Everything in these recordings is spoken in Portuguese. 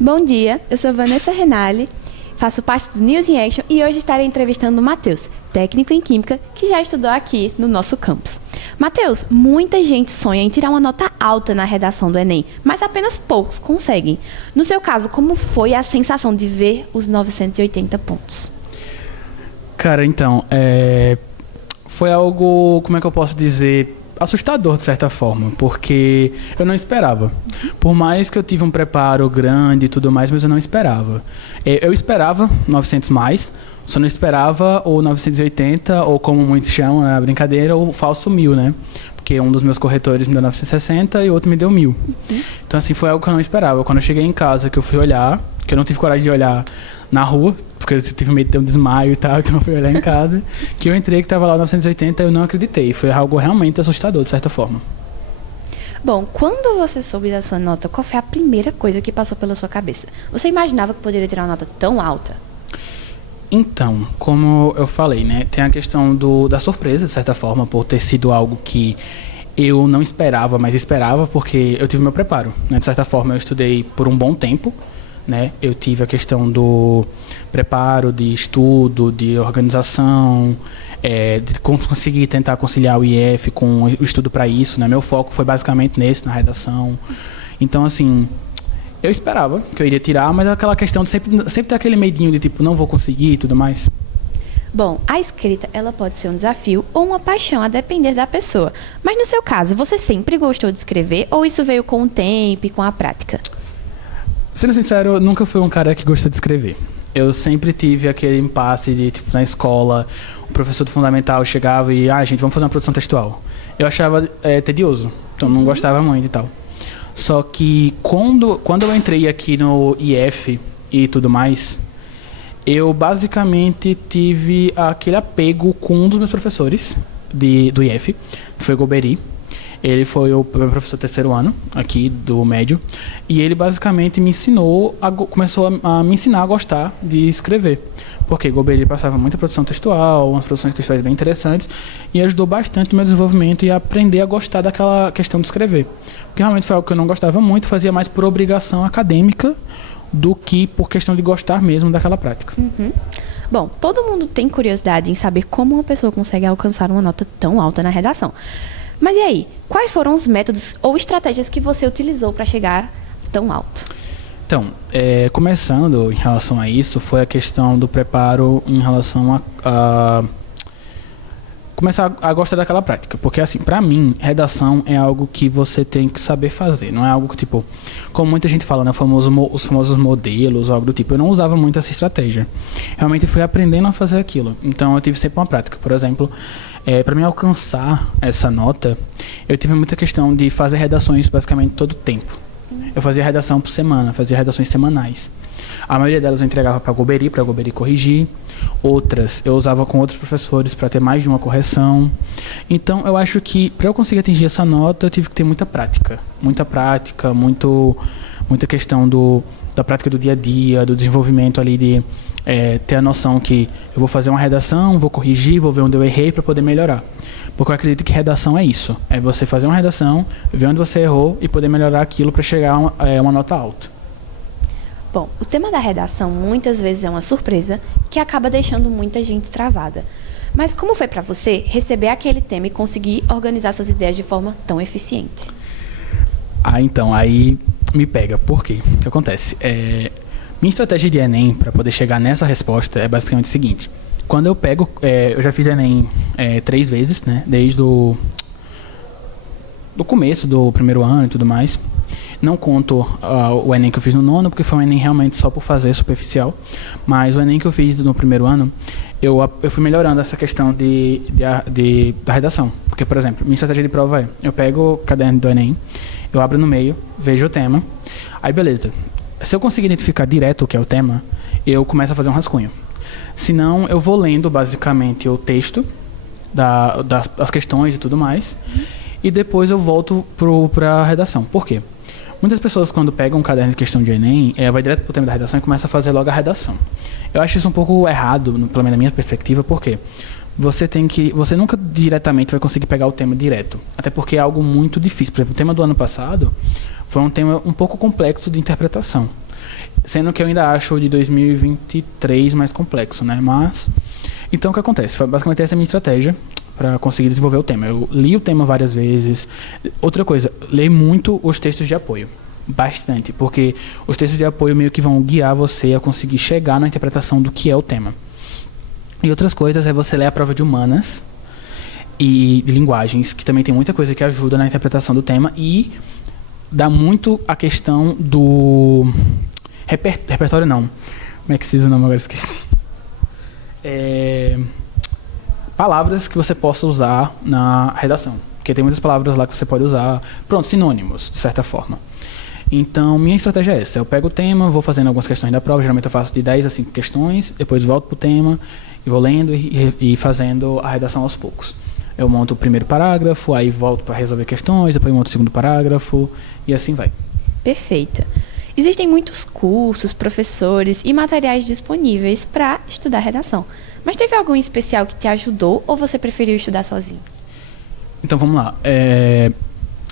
Bom dia, eu sou Vanessa Renali, faço parte do News in Action e hoje estarei entrevistando o Matheus, técnico em Química, que já estudou aqui no nosso campus. Matheus, muita gente sonha em tirar uma nota alta na redação do Enem, mas apenas poucos conseguem. No seu caso, como foi a sensação de ver os 980 pontos? Cara, então, foi algo, como é que eu posso dizer, assustador de certa forma, porque eu não esperava. Por mais que eu tive um preparo grande e tudo mais, mas eu não esperava. Eu esperava 900 mais, só não esperava o 980, ou como muitos chamam na brincadeira, o falso 1000, né? Porque um dos meus corretores me deu 960 e o outro me deu 1000. Então, assim, foi algo que eu não esperava. Quando eu cheguei em casa, que eu fui olhar, que eu não tive coragem de olhar na rua, porque eu tive medo de ter um desmaio e tal, então eu fui olhar em casa, que eu entrei, que estava lá 980, eu não acreditei. Foi algo realmente assustador, de certa forma. Bom, quando você soube da sua nota, qual foi a primeira coisa que passou pela sua cabeça? Você imaginava que poderia tirar uma nota tão alta? Então, como eu falei, né, tem a questão da surpresa, de certa forma, por ter sido algo que eu não esperava, mas esperava porque eu tive meu preparo, né? De certa forma, eu estudei por um bom tempo, né? Eu tive a questão do preparo, de estudo, de organização, de conseguir tentar conciliar o IF com o estudo para isso, né? Meu foco foi basicamente nesse, na redação. Então, assim, eu esperava que eu iria tirar, mas aquela questão de sempre ter aquele medinho de tipo, não vou conseguir e tudo mais. Bom, a escrita, ela pode ser um desafio ou uma paixão, a depender da pessoa. Mas no seu caso, você sempre gostou de escrever ou isso veio com o tempo e com a prática? Sendo sincero, eu nunca fui um cara que gostou de escrever. Eu sempre tive aquele impasse de, tipo, na escola, o professor do fundamental chegava e, gente, vamos fazer uma produção textual. Eu achava tedioso, então não gostava muito e tal. Só que quando eu entrei aqui no IF e tudo mais, eu basicamente tive aquele apego com um dos meus professores do IF, que foi o Golbery. Ele foi o meu professor do terceiro ano, aqui do médio, e ele basicamente me ensinou, começou a me ensinar a gostar de escrever. Porque Golbery passava muita produção textual, umas produções textuais bem interessantes, e ajudou bastante no meu desenvolvimento e a aprender a gostar daquela questão de escrever. Porque realmente foi algo que eu não gostava muito, fazia mais por obrigação acadêmica do que por questão de gostar mesmo daquela prática. Bom, todo mundo tem curiosidade em saber como uma pessoa consegue alcançar uma nota tão alta na redação. Mas e aí, quais foram os métodos ou estratégias que você utilizou para chegar tão alto? Então, começando em relação a isso, foi a questão do preparo em relação a começar a gostar daquela prática. Porque, assim, pra mim, redação é algo que você tem que saber fazer. Não é algo que, tipo, como muita gente fala, né, os famosos modelos ou algo do tipo. Eu não usava muito essa estratégia. Realmente fui aprendendo a fazer aquilo. Então, eu tive sempre uma prática. Por exemplo, para mim alcançar essa nota, eu tive muita questão de fazer redações basicamente todo o tempo. Eu fazia redação por semana, fazia redações semanais. A maioria delas eu entregava para a Golbery corrigir. Outras eu usava com outros professores para ter mais de uma correção. Então eu acho que para eu conseguir atingir essa nota, eu tive que ter muita prática. Muita prática, muita questão da prática do dia a dia, do desenvolvimento ali de ter a noção que eu vou fazer uma redação, vou corrigir, vou ver onde eu errei para poder melhorar. Porque eu acredito que redação é isso. É você fazer uma redação, ver onde você errou e poder melhorar aquilo para chegar a uma nota alta. Bom, o tema da redação muitas vezes é uma surpresa que acaba deixando muita gente travada. Mas como foi para você receber aquele tema e conseguir organizar suas ideias de forma tão eficiente? Então, aí me pega. Por quê? O que acontece? Minha estratégia de Enem para poder chegar nessa resposta é basicamente o seguinte. Quando eu pego, eu já fiz Enem 3 vezes, né? Desde do começo do primeiro ano e tudo mais. Não conto o Enem que eu fiz no nono, porque foi um Enem realmente só por fazer, superficial. Mas o Enem que eu fiz no primeiro ano, eu fui melhorando essa questão da redação. Porque, por exemplo, minha estratégia de prova eu pego o caderno do Enem, eu abro no meio, vejo o tema, aí beleza. Se eu conseguir identificar direto o que é o tema, eu começo a fazer um rascunho. Se não, eu vou lendo basicamente o texto, das questões e tudo mais, e depois eu volto para a redação. Por quê? Muitas pessoas, quando pegam um caderno de questão de Enem, vai direto para o tema da redação e começa a fazer logo a redação. Eu acho isso um pouco errado, pelo menos na minha perspectiva, porque você nunca diretamente vai conseguir pegar o tema direto, até porque é algo muito difícil. Por exemplo, o tema do ano passado foi um tema um pouco complexo de interpretação. Sendo que eu ainda acho o de 2023 mais complexo, né? Mas, então o que acontece? Foi basicamente essa a minha estratégia para conseguir desenvolver o tema. Eu li o tema várias vezes. Outra coisa, leio muito os textos de apoio. Bastante, porque os textos de apoio meio que vão guiar você a conseguir chegar na interpretação do que é o tema. E outras coisas é você ler a prova de humanas e de linguagens, que também tem muita coisa que ajuda na interpretação do tema e dá muito a questão do repertório não. Como é que se diz o nome agora? Esqueci. Palavras que você possa usar na redação. Porque tem muitas palavras lá que você pode usar. Pronto, sinônimos, de certa forma. Então, minha estratégia é essa. Eu pego o tema, vou fazendo algumas questões da prova. Geralmente eu faço de 10 a 5 questões. Depois volto para o tema e vou lendo e fazendo a redação aos poucos. Eu monto o primeiro parágrafo, aí volto para resolver questões, depois monto o segundo parágrafo e assim vai. Perfeito. Existem muitos cursos, professores e materiais disponíveis para estudar redação. Mas teve algum especial que te ajudou ou você preferiu estudar sozinho? Então vamos lá.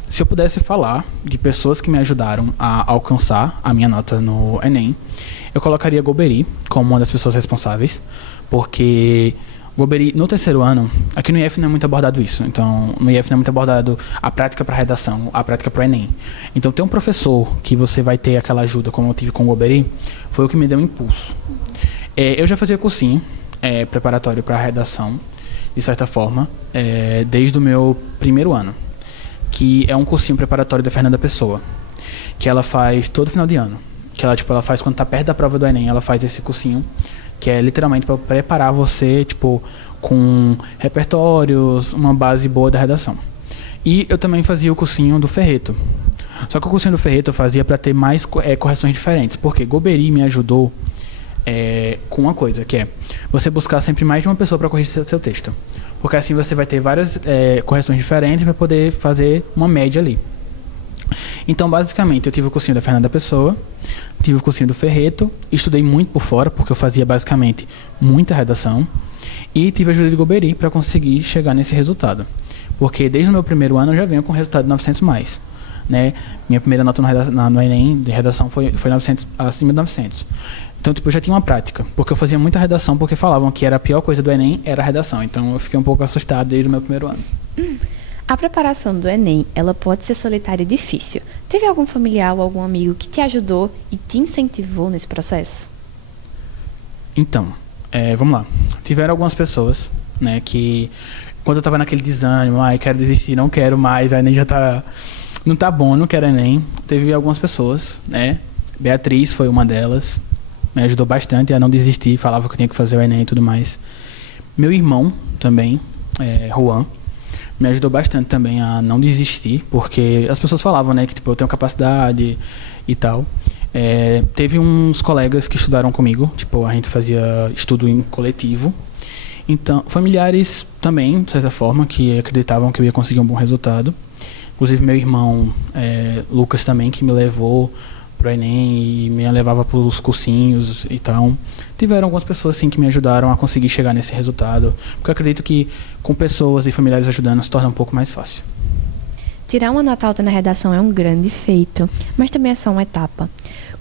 Se eu pudesse falar de pessoas que me ajudaram a alcançar a minha nota no Enem, eu colocaria Golbery como uma das pessoas responsáveis, porque Golbery, no terceiro ano, aqui no IF não é muito abordado isso. Então, no IF não é muito abordado a prática para redação, a prática para o Enem. Então, ter um professor que você vai ter aquela ajuda, como eu tive com o Golbery, foi o que me deu um impulso. Eu já fazia cursinho preparatório para redação, de certa forma, desde o meu primeiro ano, que é um cursinho preparatório da Fernanda Pessoa, que ela faz todo final de ano. Que ela faz quando está perto da prova do Enem, ela faz esse cursinho, que é literalmente para preparar você, com repertórios, uma base boa da redação. E eu também fazia o cursinho do Ferreto. Só que o cursinho do Ferreto eu fazia para ter mais correções diferentes, porque Golbery me ajudou com uma coisa, que é você buscar sempre mais de uma pessoa para corrigir seu texto. Porque assim você vai ter várias correções diferentes para poder fazer uma média ali. Então, basicamente, eu tive o cursinho da Fernanda Pessoa, tive o cursinho do Ferreto, estudei muito por fora, porque eu fazia basicamente muita redação, e tive a ajuda de Golbery para conseguir chegar nesse resultado. Porque desde o meu primeiro ano eu já venho com resultado de 900 mais. Né? Minha primeira nota no Enem de redação foi 900, acima de 900. Então, eu já tinha uma prática, porque eu fazia muita redação, porque falavam que era a pior coisa do Enem, era a redação. Então, eu fiquei um pouco assustado desde o meu primeiro ano. A preparação do Enem, ela pode ser solitária e difícil. Teve algum familiar ou algum amigo que te ajudou e te incentivou nesse processo? Então, vamos lá. Tiveram algumas pessoas, né, que quando eu estava naquele desânimo, quero desistir, não quero mais, o Enem já tá, não tá bom, não quero Enem. Teve algumas pessoas, né, Beatriz foi uma delas, me ajudou bastante a não desistir, falava que eu tinha que fazer o Enem e tudo mais. Meu irmão também, Juan, me ajudou bastante também a não desistir, porque as pessoas falavam, né, que eu tenho capacidade e tal. Teve uns colegas que estudaram comigo, a gente fazia estudo em coletivo. Então, familiares também, de certa forma, que acreditavam que eu ia conseguir um bom resultado. Inclusive meu irmão Lucas também, que me levou pro Enem e me levava para os cursinhos e tal. Tiveram algumas pessoas assim que me ajudaram a conseguir chegar nesse resultado, porque eu acredito que com pessoas e familiares ajudando se torna um pouco mais fácil. Tirar uma nota alta na redação é um grande feito, mas também é só uma etapa.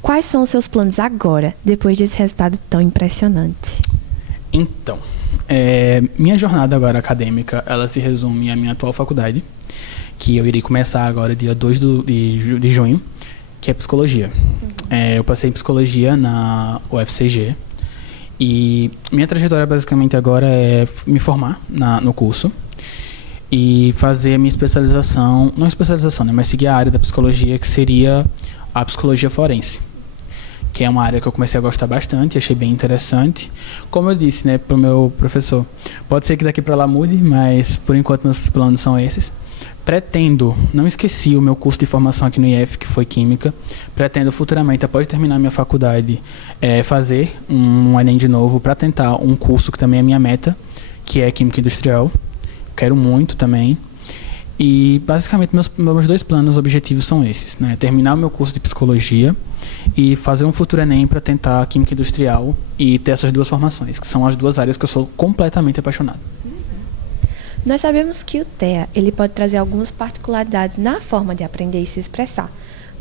Quais são os seus planos agora, depois desse resultado tão impressionante? Então, minha jornada agora acadêmica, ela se resume à minha atual faculdade, que eu irei começar agora dia 2 de junho, que é psicologia. Eu passei em psicologia na UFCG e minha trajetória basicamente agora é me formar no curso e fazer a minha especialização, não especialização, né, mas seguir a área da psicologia, que seria a psicologia forense, que é uma área que eu comecei a gostar bastante, achei bem interessante. Como eu disse, né, pro meu professor, pode ser que daqui para lá mude, mas por enquanto meus planos são esses. Pretendo, não esqueci o meu curso de formação aqui no IF, que foi Química. Pretendo futuramente, após terminar minha faculdade, fazer um Enem de novo para tentar um curso que também é minha meta, que é Química Industrial. Quero muito também. E basicamente meus dois planos objetivos são esses, né? Terminar o meu curso de Psicologia e fazer um futuro Enem para tentar Química Industrial e ter essas duas formações, que são as duas áreas que eu sou completamente apaixonado. Nós sabemos que o TEA ele pode trazer algumas particularidades na forma de aprender e se expressar.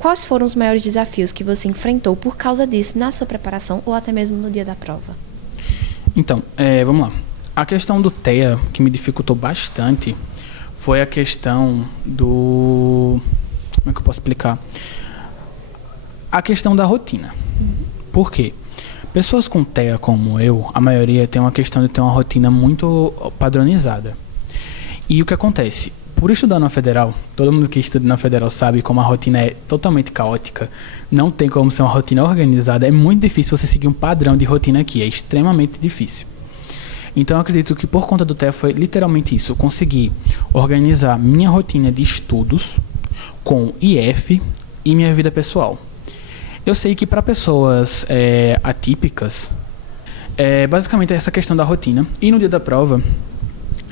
quais foram os maiores desafios que você enfrentou por causa disso na sua preparação ou até mesmo no dia da prova? Então, vamos lá. A questão do TEA, que me dificultou bastante, foi a questão do... Como é que eu posso explicar? A questão da rotina. Por quê? Pessoas com TEA como eu, a maioria tem uma questão de ter uma rotina muito padronizada. E o que acontece? Por estudar na Federal, todo mundo que estuda na Federal sabe como a rotina é totalmente caótica, não tem como ser uma rotina organizada, é muito difícil você seguir um padrão de rotina aqui, é extremamente difícil. Então eu acredito que por conta do TEA foi literalmente isso, conseguir organizar minha rotina de estudos com IF e minha vida pessoal. Eu sei que para pessoas atípicas, basicamente é essa questão da rotina. E no dia da prova,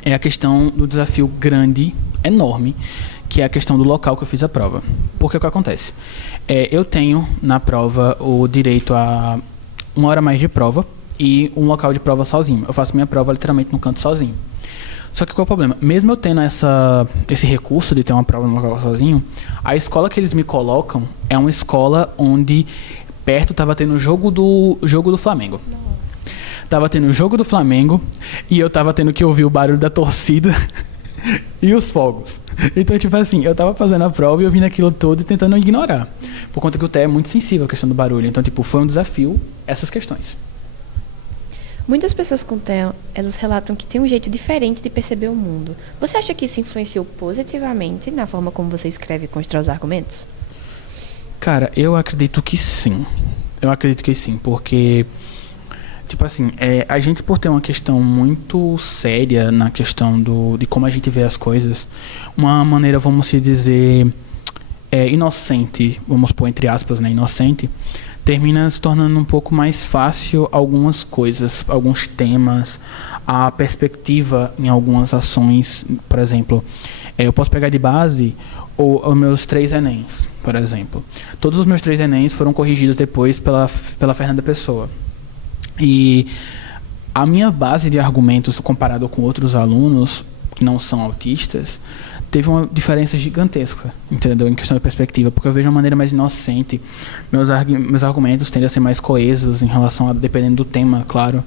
é a questão do desafio grande, enorme, que é a questão do local que eu fiz a prova. Porque o que acontece? Eu tenho na prova o direito a 1 hora mais de prova e um local de prova sozinho. Eu faço minha prova literalmente no canto sozinho. Só que qual é o problema? Mesmo eu tendo esse recurso de ter uma prova no local sozinho, a escola que eles me colocam é uma escola onde perto estava tendo o jogo do Flamengo. Nossa. Tava tendo o jogo do Flamengo e eu tava tendo que ouvir o barulho da torcida e os fogos. Então, tipo assim, eu tava fazendo a prova e ouvindo aquilo todo e tentando ignorar. Por conta que o TEA é muito sensível à questão do barulho. Então, tipo, foi um desafio essas questões. Muitas pessoas com TEA, elas relatam que tem um jeito diferente de perceber o mundo. Você acha que isso influenciou positivamente na forma como você escreve e constrói os argumentos? Cara, eu acredito que sim. Porque, tipo assim, a gente por ter uma questão muito séria na questão de como a gente vê as coisas, uma maneira, vamos se dizer, inocente, vamos pôr entre aspas, né, inocente, termina se tornando um pouco mais fácil algumas coisas, alguns temas, a perspectiva em algumas ações. Por exemplo, eu posso pegar de base os meus 3 Enems, por exemplo. Todos os meus 3 Enems foram corrigidos depois pela Fernanda Pessoa. E a minha base de argumentos comparado com outros alunos que não são autistas teve uma diferença gigantesca, entendeu? Em questão de perspectiva, porque eu vejo uma maneira mais inocente, meus argumentos tendem a ser mais coesos em relação a, dependendo do tema, claro,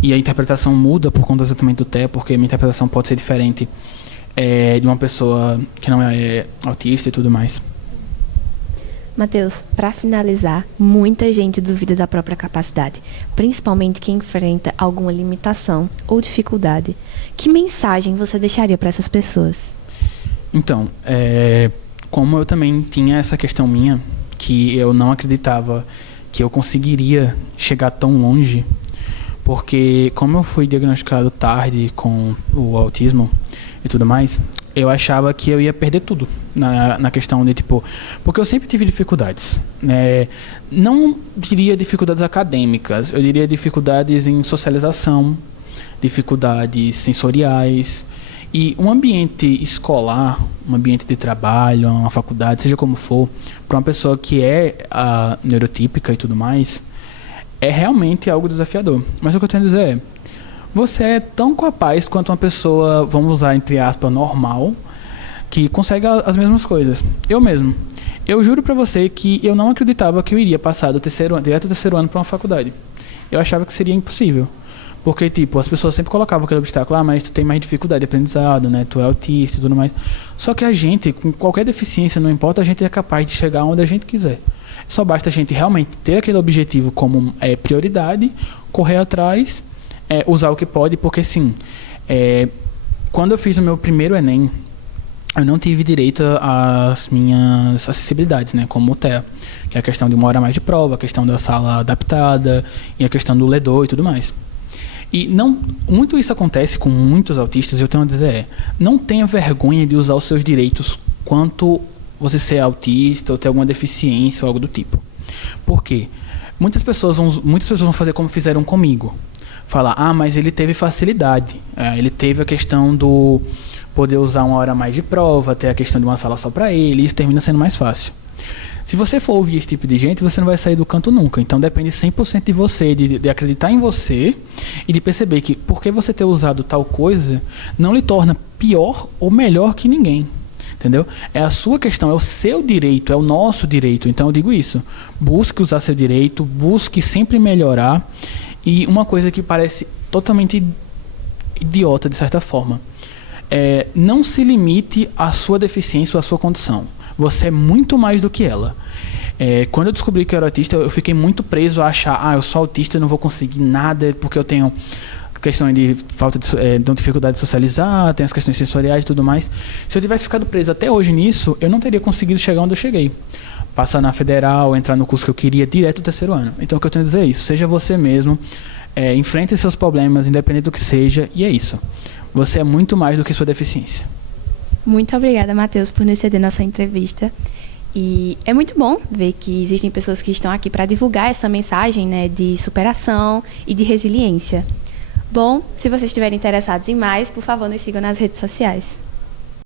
e a interpretação muda por conta exatamente do TEA, porque a minha interpretação pode ser diferente de uma pessoa que não é autista e tudo mais. Matheus, para finalizar, muita gente duvida da própria capacidade, principalmente quem enfrenta alguma limitação ou dificuldade. Que mensagem você deixaria para essas pessoas? Então, como eu também tinha essa questão minha, que eu não acreditava que eu conseguiria chegar tão longe, porque como eu fui diagnosticado tarde com o autismo e tudo mais, eu achava que eu ia perder tudo na questão de, tipo... Porque eu sempre tive dificuldades, né? Não diria dificuldades acadêmicas, eu diria dificuldades em socialização, dificuldades sensoriais. E um ambiente escolar, um ambiente de trabalho, uma faculdade, seja como for, para uma pessoa que é neurotípica e tudo mais, é realmente algo desafiador. Mas o que eu tenho a dizer é, você é tão capaz quanto uma pessoa, vamos usar entre aspas, normal, que consegue as mesmas coisas. Eu mesmo. Eu juro pra você que eu não acreditava que eu iria passar direto do terceiro ano para uma faculdade. Eu achava que seria impossível. Porque, tipo, as pessoas sempre colocavam aquele obstáculo, mas tu tem mais dificuldade de aprendizado, né? Tu é autista e tudo mais. Só que a gente, com qualquer deficiência, não importa, a gente é capaz de chegar onde a gente quiser. Só basta a gente realmente ter aquele objetivo como prioridade, correr atrás, usar o que pode, porque, sim, quando eu fiz o meu primeiro Enem, eu não tive direito às minhas acessibilidades, né? Como o TEA, que é a questão de 1 hora mais de prova, a questão da sala adaptada e a questão do ledor e tudo mais. E muito isso acontece com muitos autistas, eu tenho a dizer, não tenha vergonha de usar os seus direitos quanto você ser autista ou ter alguma deficiência ou algo do tipo. Por quê? Muitas pessoas vão fazer como fizeram comigo. Falar, mas ele teve facilidade, ele teve a questão do poder usar 1 hora mais de prova, ter a questão de uma sala só para ele, isso termina sendo mais fácil. Se você for ouvir esse tipo de gente, você não vai sair do canto nunca. Então depende 100% de você, de acreditar em você e de perceber que porque você ter usado tal coisa não lhe torna pior ou melhor que ninguém. entendeu? É a sua questão, é o seu direito, é o nosso direito. Então eu digo isso, busque usar seu direito, busque sempre melhorar. E uma coisa que parece totalmente idiota de certa forma, não se limite à sua deficiência ou à sua condição. Você é muito mais do que ela. Quando eu descobri que eu era autista, eu fiquei muito preso a achar, eu sou autista, eu não vou conseguir nada porque eu tenho questão de falta de dificuldade de socializar, tem as questões sensoriais e tudo mais. Se eu tivesse ficado preso até hoje nisso, eu não teria conseguido chegar onde eu cheguei. Passar na federal, entrar no curso que eu queria direto do terceiro ano. Então o que eu tenho a dizer é isso, seja você mesmo, enfrente seus problemas, independente do que seja, e é isso. Você é muito mais do que sua deficiência. Muito obrigada, Matheus, por nos ceder nossa entrevista. E é muito bom ver que existem pessoas que estão aqui para divulgar essa mensagem, né, de superação e de resiliência. Bom, se vocês estiverem interessados em mais, por favor, nos sigam nas redes sociais.